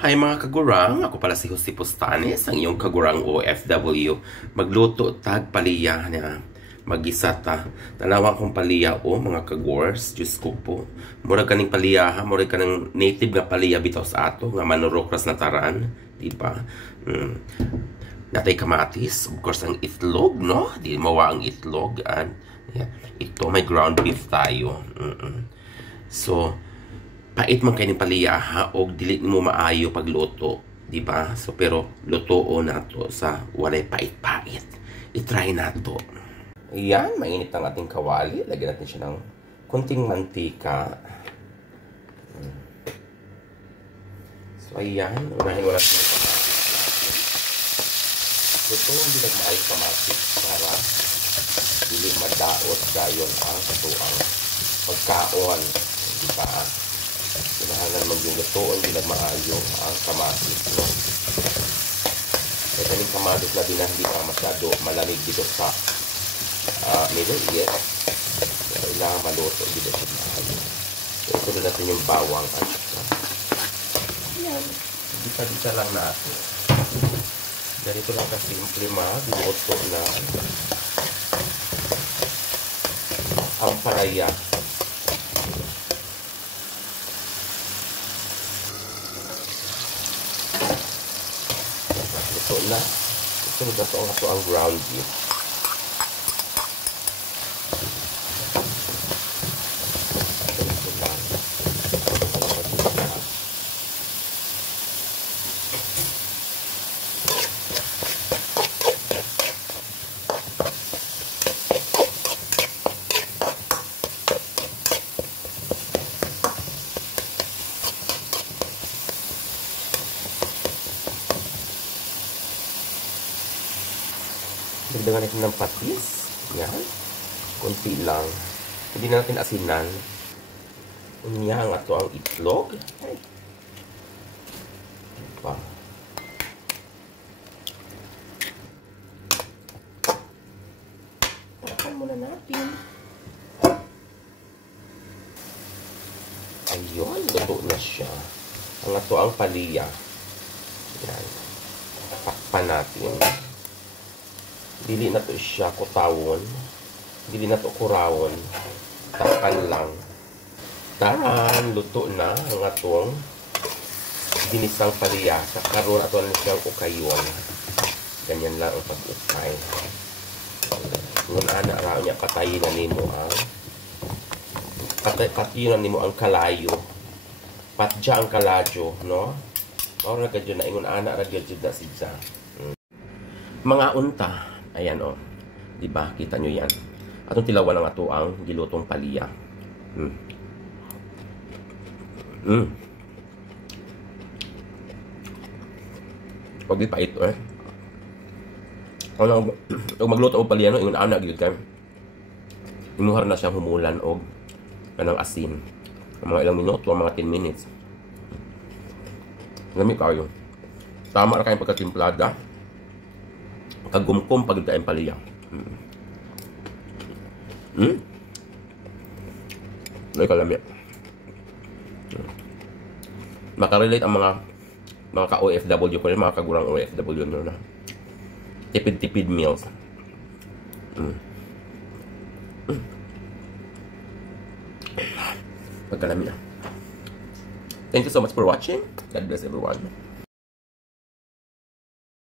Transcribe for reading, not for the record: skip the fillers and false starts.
Hi mga kagurang, ako pala si Jose Postanes, ang iyong kagurang OFW. Magluto tag paliya na magisa ta. Dalawa akong paliya o mga kagurs, Diyos ko po. Mura ka ning paliya ha, mura ka ng native nga paliya bitaw sa ato, nga manurokras na taran, diba? Natay kamatis, of course ang itlog, no? Di mawa ang itlog. And, yeah. Ito, may ground beef tayo. So, pait man kayo ni paliya ha, o dili mo maayo pagluto, di ba? So pero lutoon nato sa walay pait-pait. I-try nato. Ayan, mainit ang ating kawali. Lagyan natin siya ng kunting mantika. So ayan, unahin mo natin yung kamatis natin. Luto, hindi nagmaayo kamatis para dili madaot gayon ang katuang pagkaon, di ba? Kailangan mag-lutoon, hindi nagmaayo ang kamatis, no? Ito yung kamatis na hindi pa masyado malamig dito sa Middle East. Pero kailangan maluto dito sa maayo. So, ito na natin yung bawang at saka. Yan. Dita-dita lang natin. Ganito lang kasimple mag-luto na ang palaya. Ito na. Sunod na ito ang ground beef. Ito lang. Dagdagan natin ng patis. Yan. Kunti lang. Hindi na natin asinan. Unya ang ato ang itlog. Ay. Diba? Takan muna natin. Ayun. Luto na siya. Ang ato ang paliya. Yan. Takpan natin. Dili na to siya kutawon. Dili na to kurawon. Takpan lang. Taran, luto na ang atong ginisang paliya. Karon ato na siyang ukayon. Ganyan lang ang pag-ukay. Ngun ana ra niya katayin na nimo ang katayin na nimo ang kalayo. Patja ang kaladyo, no? Mao ra kadyo na ingon ana ra gyud na sidya. Mga unta. Ayan o. Diba? Kita nyo yan. Atong tilawan ng ato ang gilutong paliya. Pag di pa ito eh. Kung magluto o paliya no, ingon ana gyud kay inuhar na siyang humulan og kanang asin. Mga ilang minuto, mga 10 minutes. Lami kayo. Tama ra kayong pagkatimplada. Kagumkum pag kain paliya. May kalami. Makarelate ang mga ka-OFW ko rin, mga kagurang OFW na tipid-tipid meals. Pagkalami na. Thank you so much for watching. God bless everyone.